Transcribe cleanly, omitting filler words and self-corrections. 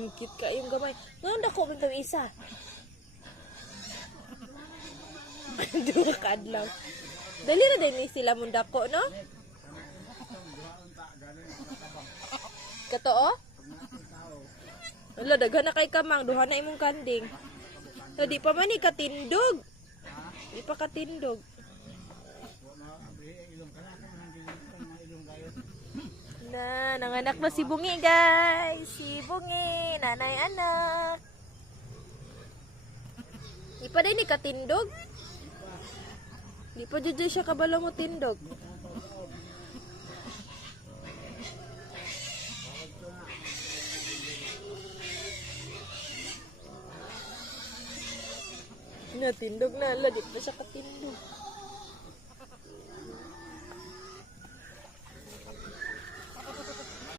Ngikit ka yung gamay. Ngayon dako man kami isa. Duha ka adlaw. Dali na din ni sila mong dako, no? Katoo? Wala, daghan na kay kamang. Duha na imong kanding. So, di pa man ni katindog. Di pa katindog. Na, nanganak na si Bungi, guys. Si Bungi, nanay-anak. Di pa din ni katindog. Di pa dyan siya kabalo mo tindog. Natindog na, ala, di pa siya katindog.